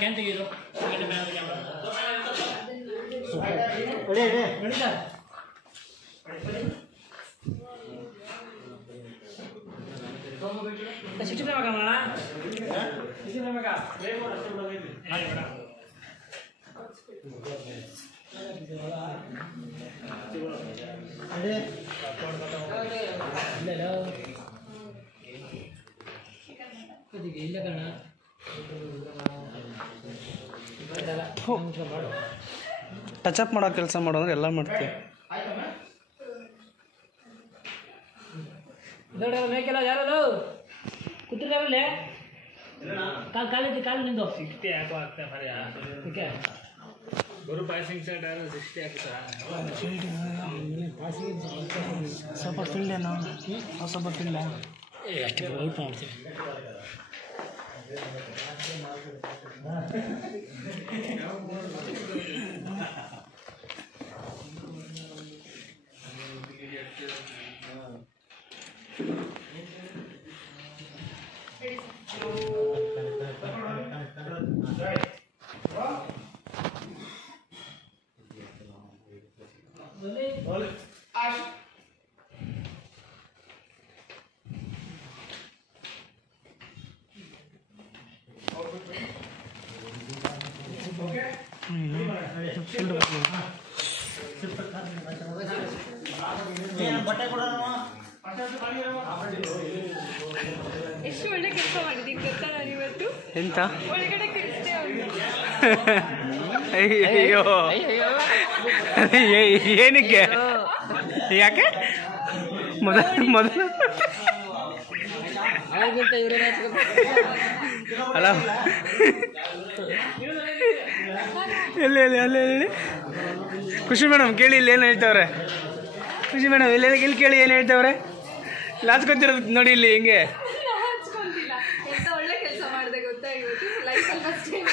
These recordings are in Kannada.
ಕ್ಯಾನ್ ತೆಗೀರು ಇಲ್ಲ ಕಣ ಟಚಪ್ ಮಾಡೋ ಕೆಲಸ ಮಾಡೋದ್ರೆ ಎಲ್ಲ ಮಾಡ್ತೀವಿ. ಮೇಕೆಲ್ಲ ಯಾರದು ಕೂತಿರ್ತಾವಲ್ಲೇ ಕಾಲು ನಿಂದು 60 ಯಾಕೋ ಆಗ್ತಾ ಓಕೆ ಗುರು ಪಾಸಿಂಗ್ ಸೈಡ್ 60 ಆಗ್ತಾ ಸ್ವಲ್ಪ ಫೀಲ್ಡ್ ಏನೋ ಸ್ವಲ್ಪ ಫೀಲ್ಡ ಅಷ್ಟೇ ಔಟ್ ಮಾಡ್ತೀವಿ. ಎಷ್ಟು ಒಳ್ಳೆ ಕೆಲಸ ಮಾಡಿದ್ದೀನಿ ಗೊತ್ತಾ ನಾನು ಇವತ್ತು. ಎಂತ ಒಳಗಡೆ ಕಳಿಸ್ದೆ ಅಯ್ಯೋ ಏನಕ್ಕೆ ಯಾಕೆ ಮೊದಲು ಅಲ್ಲ ಎಲ್ಲಿ ಖುಷಿ ಮೇಡಮ್ ಕೇಳಿ ಇಲ್ಲಿ ಏನು ಹೇಳ್ತವ್ರೆ. ಖುಷಿ ಮೇಡಮ್ ಇಲ್ಲಿ ಕೇಳಿ ಏನು ಹೇಳ್ತವ್ರೆ. ಲಾಚ್ಕೊತಿರೋದು ನೋಡಿ ಇಲ್ಲಿ ಹಿಂಗೆ ಹಚ್ಕೊಂತಿಲ್ಲ. ಎಂತ ಒಳ್ಳೆ ಕೆಲಸ ಮಾಡಿದೆ ಗೊತ್ತಾ ಇವತ್ತು ಲೈಫಲ್ಲಿ ಫಸ್ಟ್ ಟೈಮ್.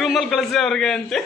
ರೂಮಲ್ಲಿ ಕಳಿಸಿ ಅವ್ರಿಗೆ ಅಂತೆ.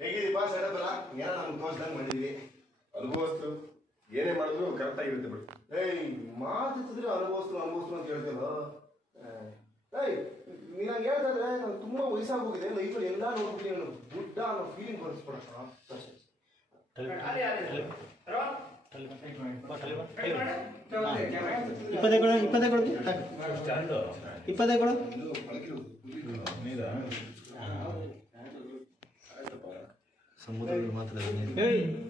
ಹೇಗಿದೀಪಾ ಸೆಟಪ್ ಎಲ್ಲ ಏನೋ ನಮ್ಗೆ ತೋರಿಸ್ದಂಗೆ ಮಾಡಿದ್ವಿ. ಅನುಭವಸ್ತು ಏನೇ ಮಾಡಿದ್ರು ಕರೆಕ್ಟ್ ಆಗಿರುತ್ತೆ ಬಿಡು. ಮಾತಿದ್ರೆ ಅನುಭವಸ್ತು ಅಂತ ಹೇಳ್ತೇವ. ನೀನಾಗ ಹೇಳ್ತಾದ್ರೆ ನಾನು ತುಂಬಾ ವಯಸ್ಸಾಗೋಗಿದೆ, ಲೈಫಲ್ಲಿ ಎಲ್ಲ ನೋಡ್ಬಿಟ್ಟು ನಾನು ಗುಡ್ಡ ಅನ್ನೋ ಫೀಲಿಂಗ್ ಬರ್ಸ್ಕೊಡಕ್ಕ. ಸಮುದ್ರದಲ್ಲಿ ಮಾತ್ರ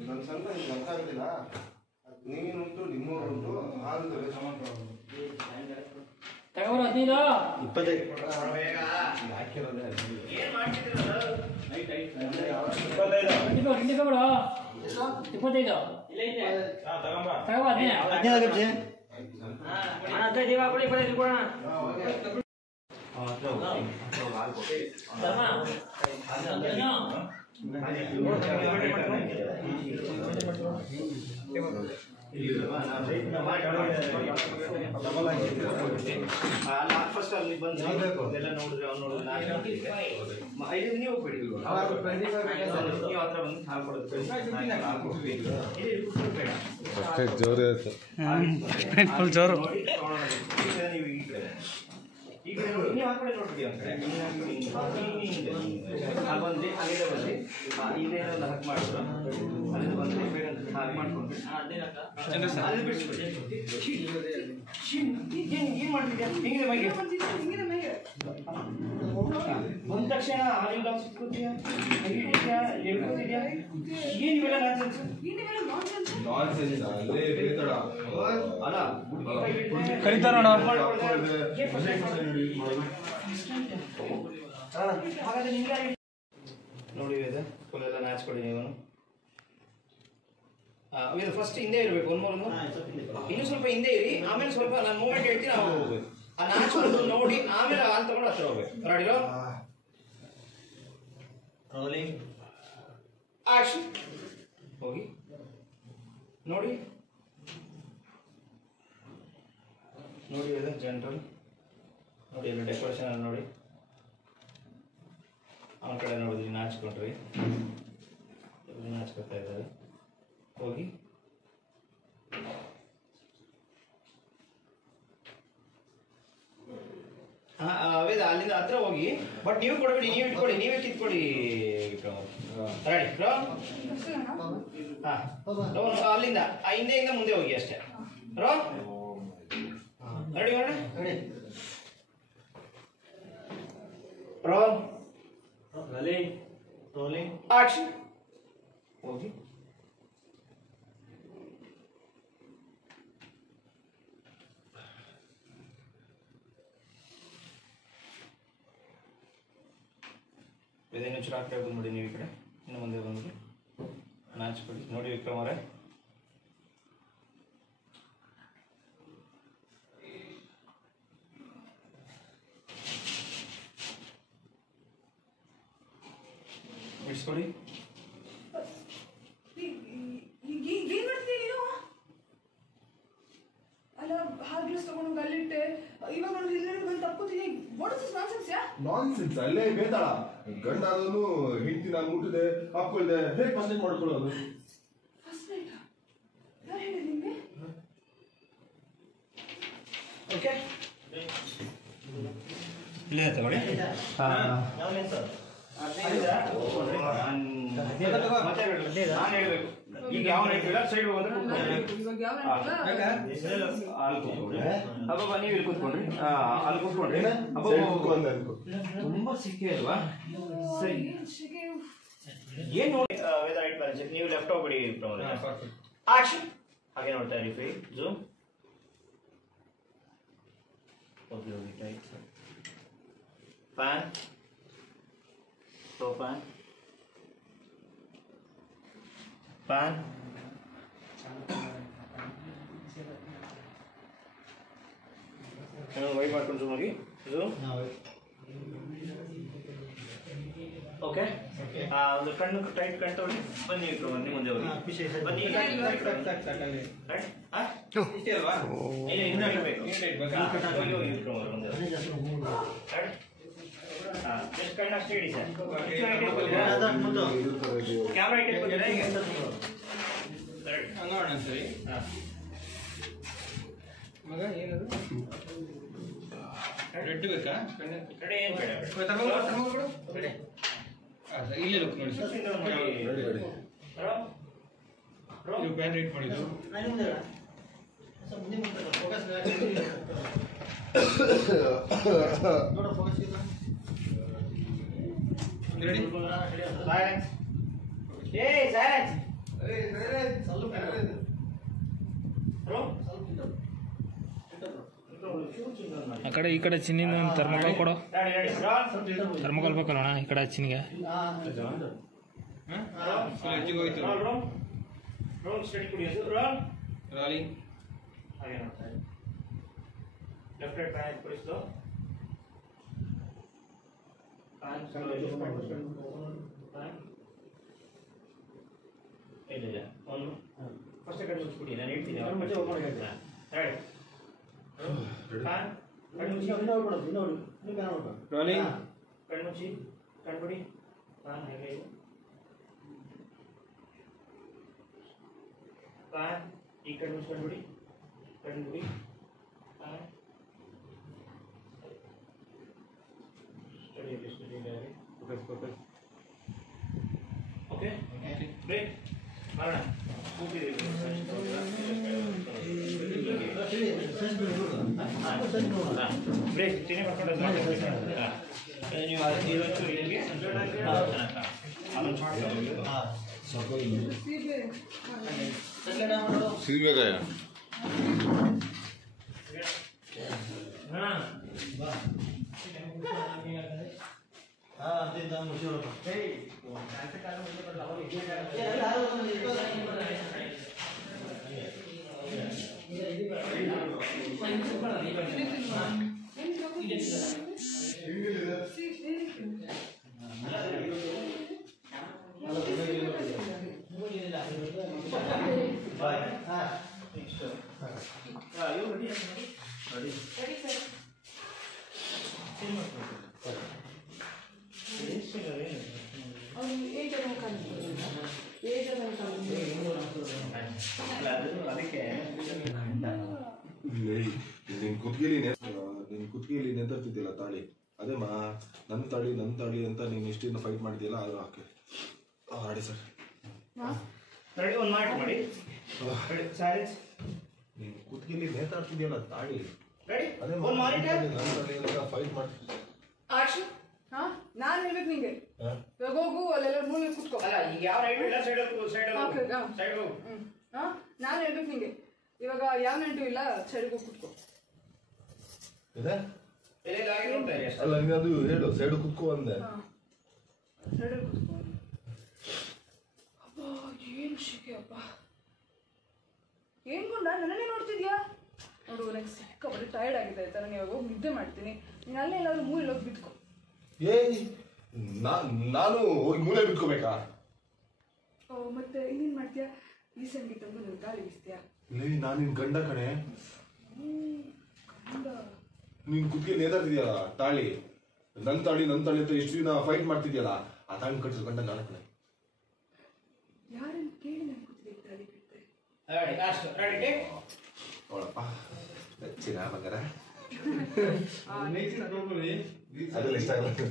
ನನ್ನ ಸಂಘ ನಿಮ್ಗೆ ಅರ್ಥ ಆಗುದಿಲ್ಲ. ನೀನುಂಟು ನಿಮ್ಮವರುಂಟು ಫಸ್ಟ್ ಅಲ್ಲಿ ಬಂದು ಎಲ್ಲ ನೋಡಿದ್ರೆ ಅವ್ನು ನೋಡಿದ್ರೆ ನೀವು ಹೋಗ್ಬೇಡಿ ನೀವು ಹತ್ರ ಬಂದು ಹಾಲು ಕೊಡೋದು ಜೋರು ಫುಲ್ ಜೋರು. ನೀವು ಈ ಕಡೆ ನೋಡಿ, ನೀವು ಆ ಕಡೆ ನೋಡ್ಬಿಡಿ ಒಂದು ಕಡೆ ಅಲ್ಲಿ ಬಂದು ಅಲ್ಲಿಂದ ಬಂದು ಇಲ್ಲೇ ಒಂದು ಹಕ್ ಮಾಡಿದ್ರು ಅಲ್ಲಿಂದ ಬಂದು ಬೇಗ ಹಾಗೆ ಮಾಡ್ಕೊಂಡು ಅಲ್ಲಿ ಬಿಡಿಸ್ಬಿಡಿ. ಏನು ಮಾಡ್ತಿದ್ಯಾ ಹೆಂಗಿದೆ ಮೈಗೆ ಬಂದ ತಕ್ಷಣ ಹಾಲಿನ ಗ್ಲಾಸ್ ಇಟ್ಕೊತೀಯಾ ಹಿಡಿದ್ಯಾ ಹೇಳ್ಕೊತಿದ್ಯಾ ಏನು ಇವೆಲ್ಲ ಅಲ್ಲ ಕರೀತಾರ ಹಾಗಾದ್ರೆ ನಿಮ್ಗೆ ನೋಡಿ ಇದೆ ಫುಲ್ ಎಲ್ಲ ನಾಚ್ಕೊಡಿ ನೀವು. ಇದು ಫಸ್ಟ್ ಹಿಂದೆ ಇರಬೇಕು ಒಂದು ಇನ್ನೂ ಸ್ವಲ್ಪ ಹಿಂದೆ ಇರಿ, ಆಮೇಲೆ ಸ್ವಲ್ಪ ನಾನು ಮೂಮೆಂಟ್ ಹೇಳ್ತೀನಿ ನಾವು ಹೋಗ್ಬೇಕು. ಆ ನಾಚ್ಕೊಂಡು ನೋಡಿ ಆಮೇಲೆ ಹಾಲು ತಗೊಂಡು ಹತ್ರ ಹೋಗ್ಬೇಕು. ರೆಡಿರೋ ರೋಲಿಂಗ್ ಆಕ್ಷನ್. ಹೋಗಿ ನೋಡಿ ನೋಡಿ ಅದು ಜನರಲ್ ನೋಡಿ ಎಲ್ಲ ಡೆಕೋರೇಷನ್ ಅಲ್ಲಿ ನೋಡಿ ಅವನ ಕಡೆ ನೋಡಿದ್ರಿ ನಾಚ್ಕೊಂಡ್ರಿ ನಾಚ್ಕೊತಾ ಇದ್ದಾರೆ. ಹೋಗಿ ವೇದ ಅಲ್ಲಿಂದ ಹತ್ರ ಹೋಗಿ, ಬಟ್ ನೀವು ಕೊಡಬೇಡಿ, ನೀವು ಇಟ್ಕೊಳ್ಳಿ, ನೀವೇ ಕಿತ್ಕೊಳ್ಳಿ. ರೆಡಿ ಅಲ್ಲಿಂದ ಹಿಂದೆಯಿಂದ ಮುಂದೆ ಹೋಗಿ ಅಷ್ಟೇ. ರೋ ರೆಡಿ ಮಾಡಿ ರೋಲಿಂಗ್ ಆಕ್ಷನ್. ಹೋಗಿ ಇದೇನು ಚುರಾಕ್ ಬಂದ್ಬಿಡಿ. ನೀವು ಈ ಕಡೆ ಇನ್ನು ಮುಂದೆ ಬಂದ್ಬಿಡಿ, ನಾಚ್ಬಿಡಿ. ನೋಡಿ ವಿಕ್ರಮ್ ಅವರೇ ಬಿಡಿಸ್ಕೊಡಿ. ಏನ್ ಮಾಡ್ತೀಯ ನೀನು? ಅಲ್ಲ ಹಾಲು ಗ್ಲಾಸ್ ತಗೊಂಡು ಗಲ್ಲಿಟ್ಟೆ, ಇವಾಗ ನಾನು ಎಲ್ಲರೂ ಬಂದು ತಪ್ಕೋತೀನಿ. What is this nonsense? Nonsense ಅಲ್ಲೇ ಬೇತಾಳ. ಗಂಡಾದನು ಹೆಂಡತಿ ನಾನು ಮುಟ್ಟಿದೆ ಹಾಕೊಳ್ದೆ ಹೇಗೆ ಫಸ್ಟ್ ನೈಟ್ ಮಾಡ್ಕೊಳ್ಳೋದು? ಫಸ್ಟ್ ನೈಟ್ ಯಾರು ಹೇಳಿದ ನಿಮ್ಗೆ? ಓಕೆ ಇಲ್ಲೇ ತಗೊಳ್ಳಿ. ನಾನು ಹೇಳ್ಬೇಕು ಈಗ ಯಾವ ನೈಟ್ ಇಲ್ಲ, ಸೈಡ್ ಬಂದ್ರೆ ಅಲ್ಲಿ ಕೂತ್ಕೊಂಡ್ರಿ. ಅಬ್ಬಬ್ಬ ನೀವು ಇಲ್ಲಿ ಕೂತ್ಕೊಂಡ್ರಿ, ಅಲ್ಲಿ ಕೂತ್ಕೊಂಡ್ರಿ. ತುಂಬಾ ಸಿಕ್ಕಿ ಅಲ್ವಾ? ಸರಿ ಏನ್ ನೋಡಿ ವೆದರ್ ರೈಟ್ ಬ್ಯಾಲೆನ್ಸ್. ನೀವು ಲೆಫ್ಟ್ ಹೋಗ್ಬಿಡಿ. ಆಕ್ಷನ್. ಹಾಗೆ ನೋಡ್ತಾ ಇರಿ. ಫೈ ಜೂಮ್ ಹೋಗಿ ಹೋಗಿ tight fan fan fan white ಮಾಡ್ಕೊಂಡು ಜೂಮ್ ಹೋಗಿ ಜೂಮ್. ಓಕೆ ಒಂದು ಕಣ್ಣು ಟೈಟ್ ಕಣ್ ತಗೊಳ್ಳಿ. ಬನ್ನಿ ವಿಕ್ರಮ್ ಬನ್ನಿ ಮುಂದೆ ಹೋಗಿ ಬನ್ನಿ. ಇಷ್ಟೇ ಅಲ್ವಾ? ಇಲ್ಲ ಇನ್ನೂ ಇರಬೇಕು. ಹೋಗಿ ಹೋಗಿ ವಿಕ್ರಮ್ ಅವರು ಮುಂದೆ ಜಸ್ಟ್ ಕಣ್ಣು ಅಷ್ಟೇ ಇಡಿ ಸರ್. ಕ್ಯಾಮ್ರಾ ಇಟ್ಟಿರ್ಬೋದಿಲ್ಲ ಈಗ ನೋಡೋಣ ಸರಿ. ಮಗ ಏನದು ರೆಡ್ ಬೇಕಾ? ಕಡೆ ಏನು ಬೇಡ ಇಲ್ಲೇ ಲುಕ್ ನೋಡಿ ಸರ್. ನೀವು ಪ್ಯಾನ್ ರೇಟ್ ಮಾಡಿದ್ದು ರೆಡಿ. ಸೈಲೆನ್ಸ್. ಏಯ್ ಸೈಲೆನ್ಸ್. ಆ ಕಡೆ ಈ ಕಡೆ ಚಿನ್ನಿನ ಒಂದು ಥರ್ಮೋಕಾಲ್ ಕೊಡು. ಥರ್ಮೋಕಾಲ್ ಬೇಕಲ್ಲ ಅಣ್ಣ ಈ ಕಡೆ ಚಿನ್ನಿಗೆ. ಹೋಯ್ತು ರಾಲಿ. ಹಾಗೆ ನೋಡ್ತಾ ಲೆಫ್ಟ್ ರೈಟ್ ಪ್ಯಾನ್ ಕುಡಿಸ್ತು. ಇಲ್ಲ ಅವನು ಫಸ್ಟ್ ಕಣ್ಣು ಮುಚ್ಚಿಬಿಡಿ ನಾನು ಹೇಳ್ತೀನಿ ಕಣ್ಣು ಮುಚ್ಚಿ ಕಣ್ಣು ಮುಚ್ಚಿ ಕಣ್ಬಿಡಿ ಹೇಗೆ ಈ ಕಣ್ಣು ಮುಚ್ಕೊಂಡ್ಬಿಡಿ ಕಣ್ಬಿಡಿ ಓಕೆ ಬ್ರೇಕ್ ಮಾಡೋಣ ಬ್ರೇಕ್ ಚಿಹ್ನೆ ಮಾಡ್ಕೊಂಡು ನೀವು ಇವತ್ತು ಇಲ್ಲಿಗೆ ಸಿಗ್ಬೇಕಾಯ ನಿನ್ ಕುತ್ತಿಗೆಯಲ್ಲಿ ನೆಂತಿದ್ದಿಲ್ಲ ತಾಳಿ ಅದೇ ನನ್ನ ತಾಳಿ ಅಂತ ನೀನು ಇಷ್ಟಿಂದ ಫೈಟ್ ಮಾಡಿದ್ಯಲ್ಲ ಅದು ಓಕೆ ಆಡಿ ಸರ್ ಒಂದು ಮಾಡಿ ನೀನು ಕುತ್ತಿಗೆಯಲ್ಲಿ ನೇತಾಡ್ತಿದ್ಯಲ್ಲ ತಾಳಿ ಅದೇ ಫೈಟ್ ಮಾಡಿ ನಾನು ಹೇಳ್ಬೇಕು ನಿಂಗೆ ಇವಾಗ ಹೋಗು ಅಲ್ಲೆಲ್ಲ ಮೂಲೆ ಕುತ್ಕೋ ಅಲ್ಲ ಈಗ ಯಾವ ರೈಟ್ ಇಲ್ಲ ಸೈಡ್ ಹೋಗು ನಾನು ಹೇಳ್ಬೇಕು ನಿಂಗೆ ಇವಾಗ ಯಾವ ನೆಂಟು ಇಲ್ಲ ಸೈಡ್ಗೆ ಹೋಗಿ ಕುತ್ಕೋ ಅಲ್ಲ ನೀನದು ಹೇಳು ಸೈಡ್ ಕುತ್ಕೋ ಅಂದೆ ಸೈಡಲ್ಲಿ ಕುತ್ಕೋ ಅಪ್ಪ ಏನು ಶಿಕೆ ಅಪ್ಪ ಏನ್ ಗೊಂಡ ನನ್ನೇ ನೋಡ್ತಿದ್ಯಾ ನೋಡು ನನಗೆ ಸಿಕ್ಕಾಪಟ್ಟೆ ಟೈರ್ಡ್ ಆಗಿದೆ ಆಯ್ತಾ ನಾನು ಇವಾಗ ಹೋಗಿ ನಿದ್ದೆ ಮಾಡ್ತೀನಿ ನೀನು ಅಲ್ಲೇ ಎಲ್ಲಾದ್ರೂ ಮೂಲೆ ಹೋಗಿ ಬಿತ್ಕೋ ನಾನು ಹೋಗಿ ಮೂಲೆ ಬಿಟ್ಕೋಬೇಕಾ ಮತ್ತೆ ಇನ್ನೇನು ಮಾಡ್ತೀಯಾ ಈ ಸಂಗೀತ ನೀವು ಗಾಳಿ ಬೀಸ್ತೀಯಾ ನಾನು ನಿನ್ ಗಂಡ ಕಣೆ ಗಂಡ ನೀನ್ ಕುತ್ತಿಗೆ ನೇತಾಡ್ತಿದ್ಯಲ್ಲ ತಾಳಿ ನನ್ ತಾಳಿ ಅಂತ ಇಷ್ಟು ದಿನ ಫೈಟ್ ಮಾಡ್ತಿದ್ಯಲ್ಲ ಆ ತಾಳಿ ಕಟ್ಟಿಸ್ ಗಂಡ ನಾನು ಕಣೆ ಯಾರನ್ನು ಕೇಳಿ ನಾನು ಕೂತಿದ್ದೆ ತಾಳಿ ಬಿಡ್ತಾರೆ ಅವಳಪ್ಪ ಚಿನ್ನ ಬಂಗಾರ ಅದೆಲ್ಲ ಇಷ್ಟ ಆಗಲ್ಲ